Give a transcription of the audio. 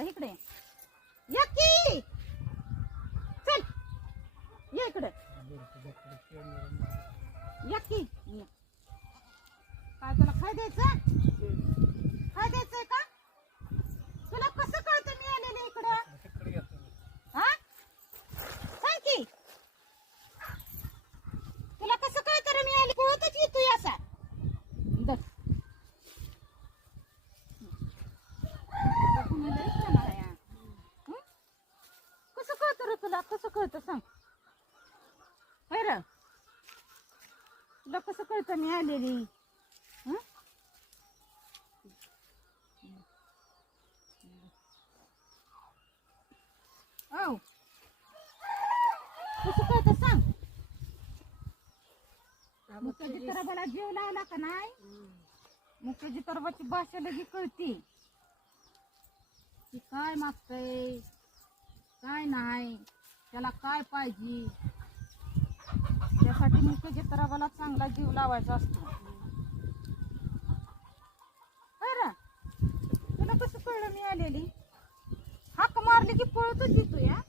इकडे इकडे या की चल ये इकडे या की ये. काय तुला खाय द्यायचं खाय द्यायचंय का तुला कसं कळतं मी आलेले इकडं हा सांग की तुला कसं कळतं रे मी आले पळतच येतोय असा दर कसं कळतं रे तुला कसं कळतं सांग होय रे तुला कसं कळतं मी आलेली औ कसं कळतं सांग मुख्याची तरबाला जीव लावला का नाही मुख्याची तरबाची भाषा लगी कळती की काय मागतय काय नाही त्याला काय पाहिजे त्यासाठी मुख्याची तरबाला चांगला जीव लावायचा असतो बरं तुला कसं कळलं मी आलेली हाक मारली की पळतच येतो या